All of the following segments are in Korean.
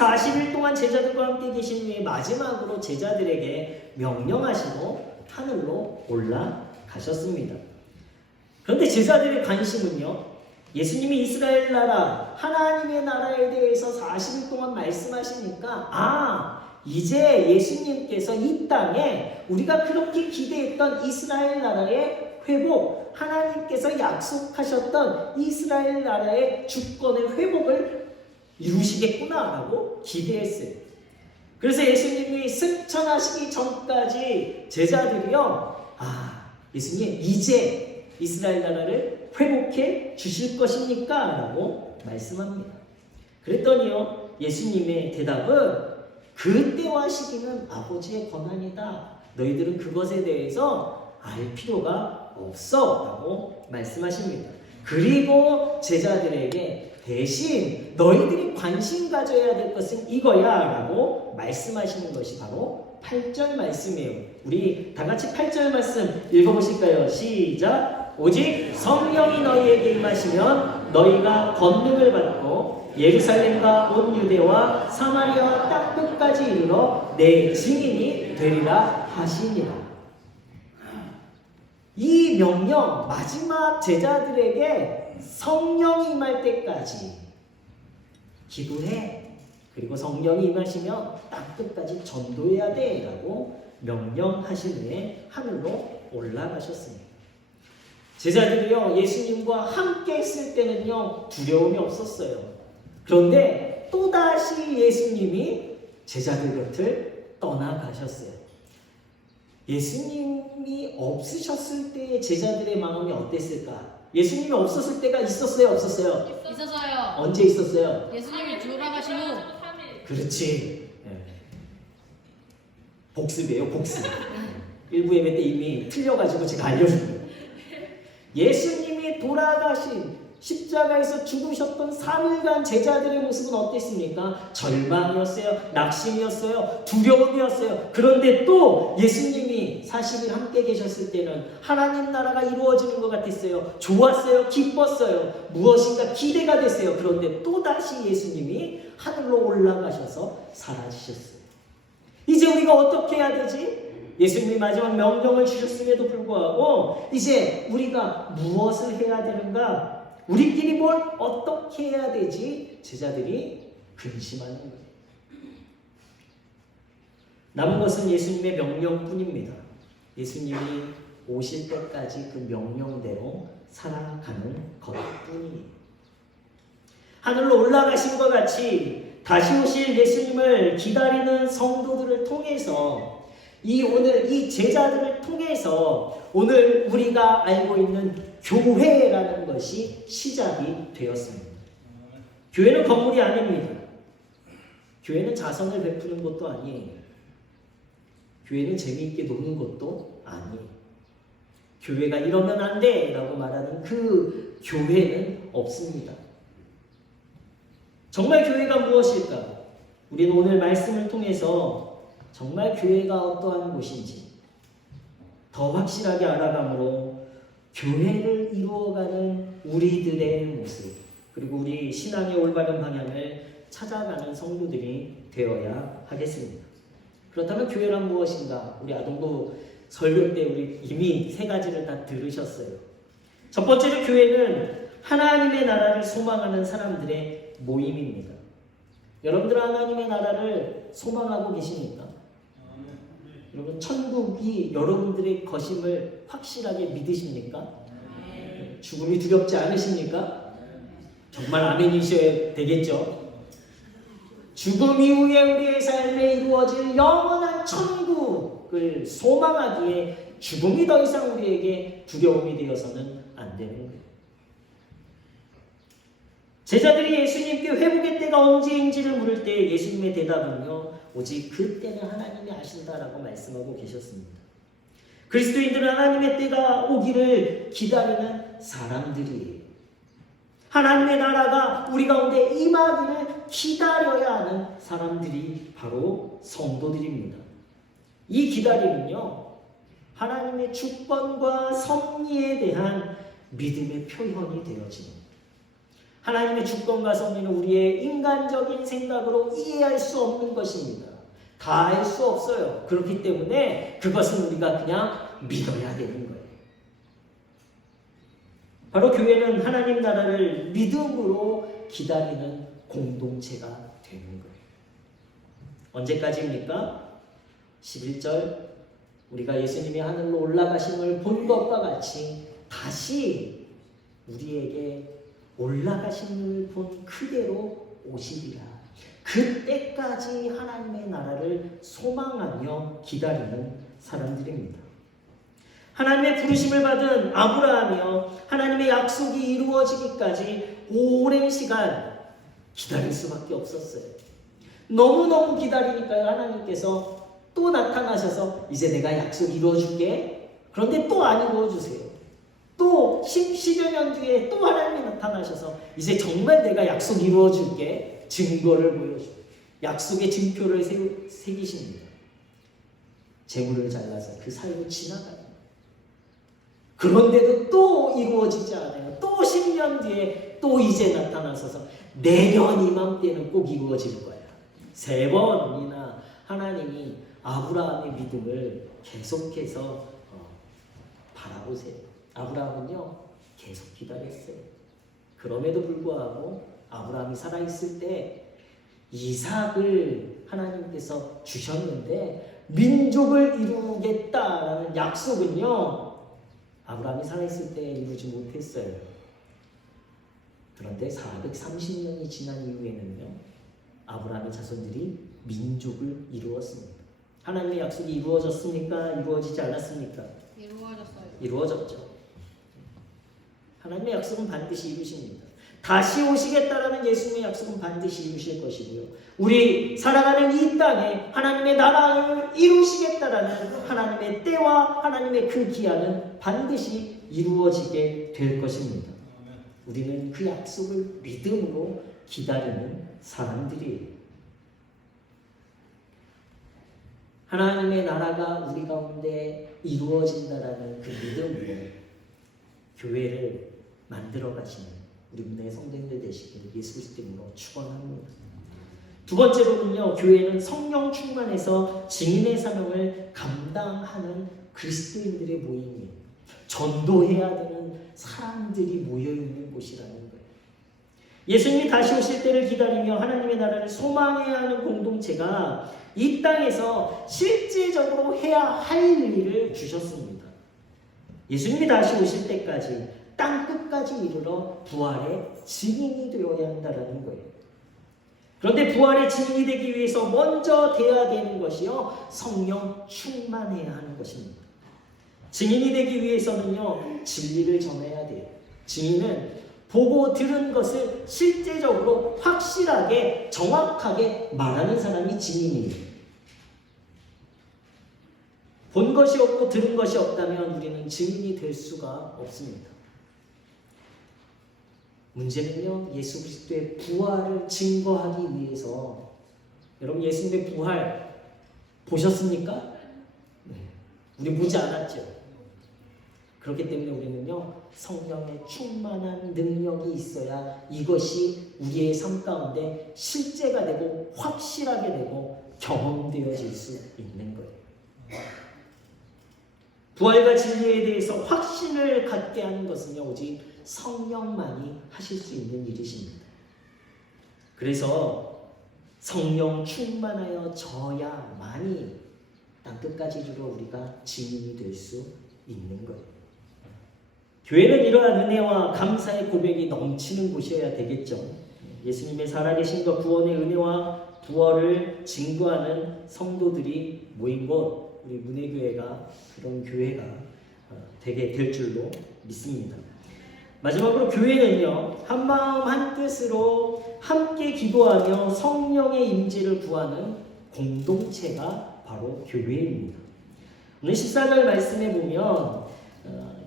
40일 동안 제자들과 함께 계신 후에 마지막으로 제자들에게 명령하시고 하늘로 올라가셨습니다. 그런데 제자들의 관심은요. 예수님이 이스라엘 나라, 하나님의 나라에 대해서 40일 동안 말씀하시니까 아, 이제 예수님께서 이 땅에 우리가 그렇게 기대했던 이스라엘 나라의 회복, 하나님께서 약속하셨던 이스라엘 나라의 주권의 회복을 이루시겠구나라고 기대했어요. 그래서 예수님이 승천하시기 전까지 제자들이요, 아, 예수님, 이제 이스라엘 나라를 회복해 주실 것입니까? 라고 말씀합니다. 그랬더니요, 예수님의 대답은 그때와 시기는 아버지의 권한이다. 너희들은 그것에 대해서 알 필요가 없어. 라고 말씀하십니다. 그리고 제자들에게 대신 너희들이 관심 가져야 될 것은 이거야. 라고 말씀하시는 것이 바로 8절 말씀이에요. 우리 다 같이 8절 말씀 읽어보실까요? 시작. 오직 성령이 너희에게 임하시면 너희가 권능을 받고 예루살렘과 온 유대와 사마리아와 땅 끝까지 이르러 내 증인이 되리라 하시니라. 이 명령 마지막 제자들에게 성령이 임할 때까지 기도해. 그리고 성령이 임하시면 땅 끝까지 전도해야 돼 라고 명령하신 후에 하늘로 올라가셨습니다. 제자들이요 예수님과 함께 했을 때는요 두려움이 없었어요. 그런데 또 다시 예수님이 제자들 곁을 떠나가셨어요. 예수님이 없으셨을 때 제자들의 마음이 어땠을까? 예수님이 없었을 때가 있었어요, 없었어요? 있어서요. 언제 있었어요? 예수님이 돌아가신 후 그렇지. 예. 복습이에요, 복습. 일부 예배 때 이미 틀려가지고 제가 알려줍니다. 예수님이 돌아가신 십자가에서 죽으셨던 3일간 제자들의 모습은 어땠습니까? 절망이었어요. 낙심이었어요. 두려움이었어요. 그런데 또 예수님이 40일 함께 계셨을 때는 하나님 나라가 이루어지는 것 같았어요. 좋았어요. 기뻤어요. 무엇인가 기대가 됐어요. 그런데 또다시 예수님이 하늘로 올라가셔서 사라지셨어요. 이제 우리가 어떻게 해야 되지? 예수님이 마지막 명령을 주셨음에도 불구하고 이제 우리가 무엇을 해야 되는가? 우리끼리 뭘 어떻게 해야 되지? 제자들이 근심하는 거예요. 남은 것은 예수님의 명령뿐입니다. 예수님이 오실 때까지 그 명령대로 살아가는 것뿐이에요. 하늘로 올라가신 것 같이 다시 오실 예수님을 기다리는 성도들을 통해서 이 오늘 이 제자들을 통해서 오늘 우리가 알고 있는 교회라는 것이 시작이 되었습니다. 교회는 건물이 아닙니다. 교회는 자선을 베푸는 것도 아니에요. 교회는 재미있게 노는 것도 아니에요. 교회가 이러면 안 돼! 라고 말하는 그 교회는 없습니다. 정말 교회가 무엇일까? 우리는 오늘 말씀을 통해서 정말 교회가 어떠한 곳인지 더 확실하게 알아감으로 교회를 이루어가는 우리들의 모습 그리고 우리 신앙의 올바른 방향을 찾아가는 성도들이 되어야 하겠습니다. 그렇다면 교회란 무엇인가? 우리 아동부 설교 때 우리 이미 세 가지를 다 들으셨어요. 첫 번째로 교회는 하나님의 나라를 소망하는 사람들의 모임입니다. 여러분들 하나님의 나라를 소망하고 계십니까? 여러분 천국이 여러분들의 것임을 확실하게 믿으십니까? 죽음이 두렵지 않으십니까? 정말 아멘이셔야 되겠죠. 죽음 이후에 우리의 삶에 이루어질 영원한 천국을 소망하기에 죽음이 더 이상 우리에게 두려움이 되어서는 안 되는 거예요. 제자들이 예수님께 회복의 때가 언제인지를 물을 때 예수님의 대답은요, 오직 그 때는 하나님이 아신다라고 말씀하고 계셨습니다. 그리스도인들은 하나님의 때가 오기를 기다리는 사람들이에요. 하나님의 나라가 우리 가운데 임하기를 기다 하는 사람들이 바로 성도들입니다. 이 기다림은요, 하나님의 주권과 섭리에 대한 믿음의 표현이 되어집니다. 하나님의 주권과 섭리는 우리의 인간적인 생각으로 이해할 수 없는 것입니다. 다 알 수 없어요. 그렇기 때문에 그것은 우리가 그냥 믿어야 되는 거예요. 바로 교회는 하나님 나라를 믿음으로 기다리는 공동체가 되는 거예요. 언제까지입니까? 11절 우리가 예수님이 하늘로 올라가심을 본 것과 같이 다시 우리에게 올라가심을 본 그대로 오시리라. 그때까지 하나님의 나라를 소망하며 기다리는 사람들입니다. 하나님의 부르심을 받은 아브라함이요. 하나님의 약속이 이루어지기까지 오랜 시간 기다릴 수밖에 없었어요. 너무너무 기다리니까요. 하나님께서 또 나타나셔서 이제 내가 약속 이루어줄게. 그런데 또 안 이루어주세요. 또 10, 10여 년 뒤에 또 하나님이 나타나셔서 이제 정말 내가 약속 이루어줄게. 증거를 보여줘. 약속의 증표를 세우, 새기십니다. 재물을 잘라서 그 사이로 지나가요. 그런데도 또 이루어지지 않아요. 또 10년 뒤에 또 이제 나타나셔서 내년 이맘때는 꼭 이루어질 거야. 세 번이나 하나님이 아브라함의 믿음을 계속해서 어, 바라보세요. 아브라함은요 계속 기다렸어요. 그럼에도 불구하고 아브라함이 살아있을 때 이삭을 하나님께서 주셨는데 민족을 이루겠다라는 약속은요 아브라함이 살아있을 때 이루지 못했어요. 그런데 430년이 지난 이후에는요 아브라함의 자손들이 민족을 이루었습니다. 하나님의 약속이 이루어졌습니까? 이루어지지 않았습니까? 이루어졌어요. 이루어졌죠. 하나님의 약속은 반드시 이루십니다. 다시 오시겠다라는 예수님의 약속은 반드시 이루실 것이고요. 우리 살아가는 이 땅에 하나님의 나라를 이루시겠다라는 하나님의 때와 하나님의 그 기한은 반드시 이루어지게 될 것입니다. 우리는 그 약속을 믿음으로 기다리는 사람들이에요. 하나님의 나라가 우리 가운데 이루어진다라는 그 믿음으로 교회를 만들어 가시는 우리 문화의 성도님들 되시길 예수 그리스도 이름으로 축원합니다. 두 번째로는요, 교회는 성령 충만해서 증인의 사명을 감당하는 그리스도인들의 모임이에요. 전도해야 되는 사람들이 모여 있는 곳이라는 거예요. 예수님이 다시 오실 때를 기다리며 하나님의 나라를 소망해야 하는 공동체가 이 땅에서 실제적으로 해야 할 일을 주셨습니다. 예수님이 다시 오실 때까지 땅 끝까지 이르러 부활의 증인이 되어야 한다는 거예요. 그런데 부활의 증인이 되기 위해서 먼저 돼야 되는 것이요 성령 충만해야 하는 것입니다. 증인이 되기 위해서는요 진리를 전해야 돼요. 증인은 보고 들은 것을 실제적으로 확실하게 정확하게 말하는 사람이 증인이에요. 본 것이 없고 들은 것이 없다면 우리는 증인이 될 수가 없습니다. 문제는요, 예수 그리스도의 부활을 증거하기 위해서 여러분 예수님의 부활 보셨습니까? 네. 우리 보지 않았죠. 그렇기 때문에 우리는요, 성령의 충만한 능력이 있어야 이것이 우리의 삶 가운데 실제가 되고 확실하게 되고 경험되어질 수 있는 거예요. 부활과 진리에 대해서 확신을 갖게 하는 것은요, 오직 성령만이 하실 수 있는 일이십니다. 그래서 성령 충만하여 져야만이 땅 끝까지 이르러 우리가 증인이 될 수 있는 거예요. 교회는 이러한 은혜와 감사의 고백이 넘치는 곳이어야 되겠죠. 예수님의 살아계신과 구원의 은혜와 부활을 증거하는 성도들이 모인 곳, 우리 문혜교회가 그런 교회가 어, 되게 될 줄로 믿습니다. 마지막으로 교회는요 한 마음 한 뜻으로 함께 기도하며 성령의 임재를 구하는 공동체가 바로 교회입니다. 오늘 14절 말씀에 보면 어,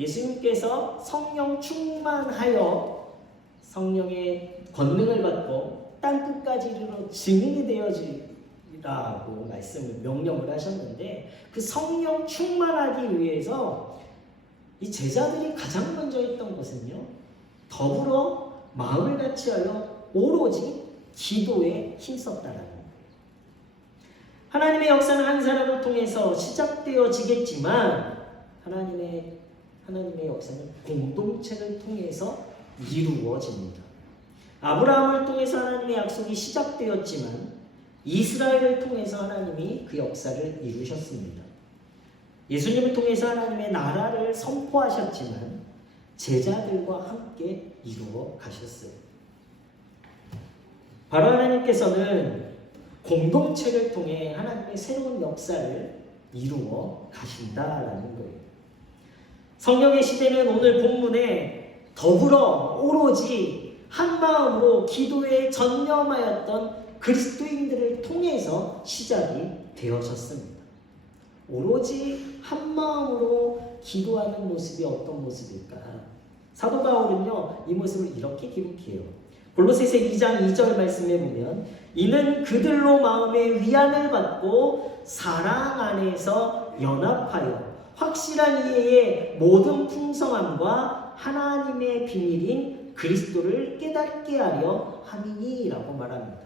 예수님께서 성령 충만하여 성령의 권능을 받고 땅 끝까지 이르러 증인이 되어지라고 말씀을 명령을 하셨는데 그 성령 충만하기 위해서 이 제자들이 가장 먼저 했던 것은요. 더불어 마음을 같이하여 오로지 기도에 힘썼다라는 거예요. 하나님의 역사는 한 사람을 통해서 시작되어지겠지만 하나님의 하나님의 역사는 공동체를 통해서 이루어집니다. 아브라함을 통해서 하나님의 약속이 시작되었지만 이스라엘을 통해서 하나님이 그 역사를 이루셨습니다. 예수님을 통해서 하나님의 나라를 선포하셨지만 제자들과 함께 이루어 가셨어요. 바로 하나님께서는 공동체를 통해 하나님의 새로운 역사를 이루어 가신다라는 거예요. 성령의 시대는 오늘 본문에 더불어 오로지 한 마음으로 기도에 전념하였던 그리스도인들을 통해서 시작이 되어졌습니다. 오로지 한 마음으로 기도하는 모습이 어떤 모습일까? 사도 바울은요, 이 모습을 이렇게 기록해요. 골로새서 2장 2절 말씀에 보면 이는 그들로 마음의 위안을 받고 사랑 안에서 연합하여 확실한 이해의 모든 풍성함과 하나님의 비밀인 그리스도를 깨닫게 하려 함이니라고 말합니다.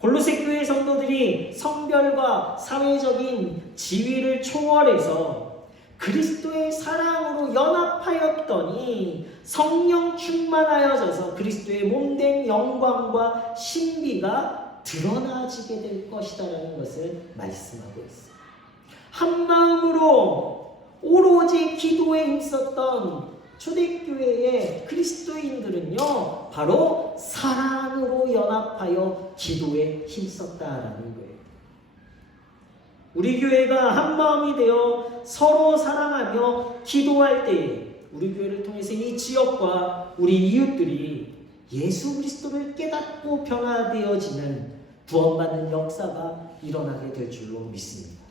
골로새 교회 성도들이 성별과 사회적인 지위를 초월해서 그리스도의 사랑으로 연합하였더니 성령 충만하여져서 그리스도의 몸된 영광과 신비가 드러나지게 될 것이다라는 것을 말씀하고 있어요. 한 마음으로 오로지 기도에 힘썼던 초대교회의 그리스도인들은요, 바로 사랑으로 연합하여 기도에 힘썼다라는 거예요. 우리 교회가 한 마음이 되어 서로 사랑하며 기도할 때에 우리 교회를 통해서 이 지역과 우리 이웃들이 예수 그리스도를 깨닫고 변화되어지는 구원받는 역사가 일어나게 될 줄로 믿습니다.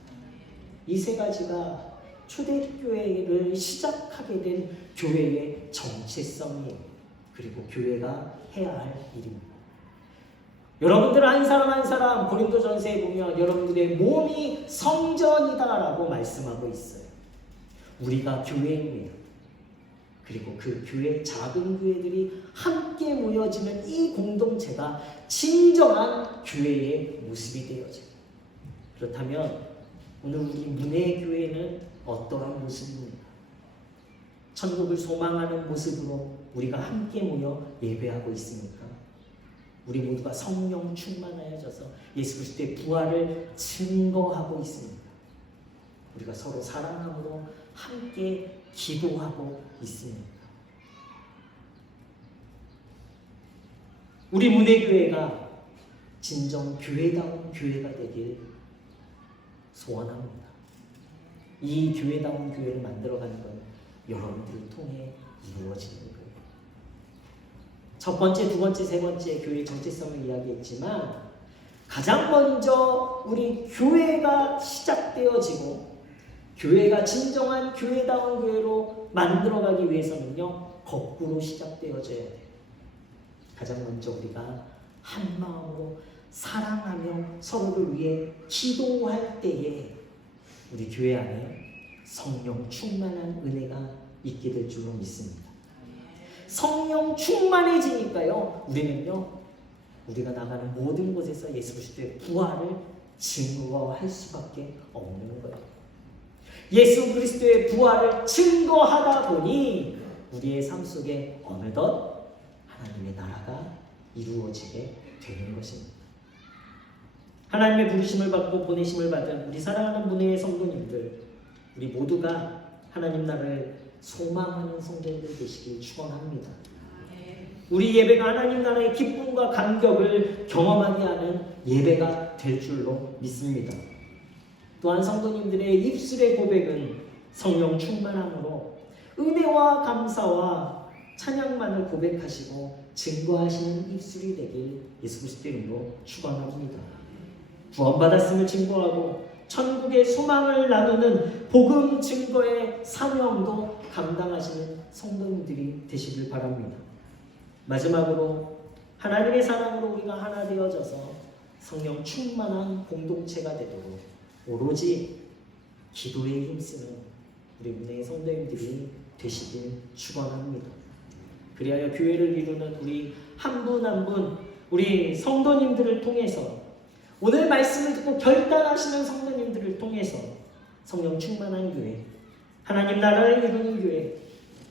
이 세 가지가 초대교회를 시작하게 된 교회의 정체성이에요. 그리고 교회가 해야 할 일입니다. 여러분들 한 사람 한 사람 고린도전서에 보면 여러분들의 몸이 성전이다라고 말씀하고 있어요. 우리가 교회입니다. 그리고 그 교회 작은 교회들이 함께 모여지는 이 공동체가 진정한 교회의 모습이 되어져요. 그렇다면 오늘 우리 문의 교회는 어떠한 모습입니까? 천국을 소망하는 모습으로 우리가 함께 모여 예배하고 있습니까? 우리 모두가 성령 충만하여져서 예수 그리스도의 부활을 증거하고 있습니다. 우리가 서로 사랑함으로 함께 기도하고 있습니다. 우리 문예교회가 진정 교회다운 교회가 되길 소원합니다. 이 교회다운 교회를 만들어가는 건 여러분들을 통해 이루어지는 거예요. 첫 번째, 두 번째, 세 번째 교회 정체성을 이야기했지만 가장 먼저 우리 교회가 시작되어지고 교회가 진정한 교회다운 교회로 만들어가기 위해서는요 거꾸로 시작되어져야 돼요. 가장 먼저 우리가 한 마음으로 사랑하며 서로를 위해 기도할 때에 우리 교회 안에 성령 충만한 은혜가 있게 될 줄로 믿습니다. 성령 충만해지니까요, 우리는요, 우리가 나가는 모든 곳에서 예수 그리스도의 부활을 증거할 수밖에 없는 거예요. 예수 그리스도의 부활을 증거하다 보니 우리의 삶 속에 어느덧 하나님의 나라가 이루어지게 되는 것입니다. 하나님의 부르심을 받고 보내심을 받은 우리 사랑하는 분의 성도님들, 우리 모두가 하나님 나라를 소망하는 성도님들 되시길 축원합니다. 우리 예배가 하나님 나라의 기쁨과 감격을 경험하게 하는 예배가 될 줄로 믿습니다. 또한 성도님들의 입술의 고백은 성령 충만함으로 은혜와 감사와 찬양만을 고백하시고 증거하시는 입술이 되길 예수 그리스도 이름으로 축원합니다. 구원받았음을 증거하고 천국의 소망을 나누는 복음 증거의 사명도 감당하시는 성도님들이 되시길 바랍니다. 마지막으로 하나님의 사랑으로 우리가 하나 되어져서 성령 충만한 공동체가 되도록 오로지 기도에 힘쓰는 우리 문의 성도님들이 되시길 축원합니다. 그리하여 교회를 이루는 우리 한 분 한분 우리 성도님들을 통해서 오늘 말씀을 듣고 결단하시는 성도님들을 통해서 성령 충만한 교회 하나님 나라를 이루는 교회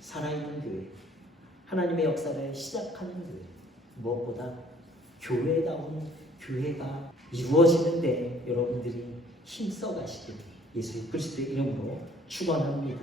살아있는 교회 하나님의 역사를 시작하는 교회 무엇보다 교회다운 교회가 이루어지는데 여러분들이 힘써 가시길 예수 그리스도의 이름으로 축원합니다.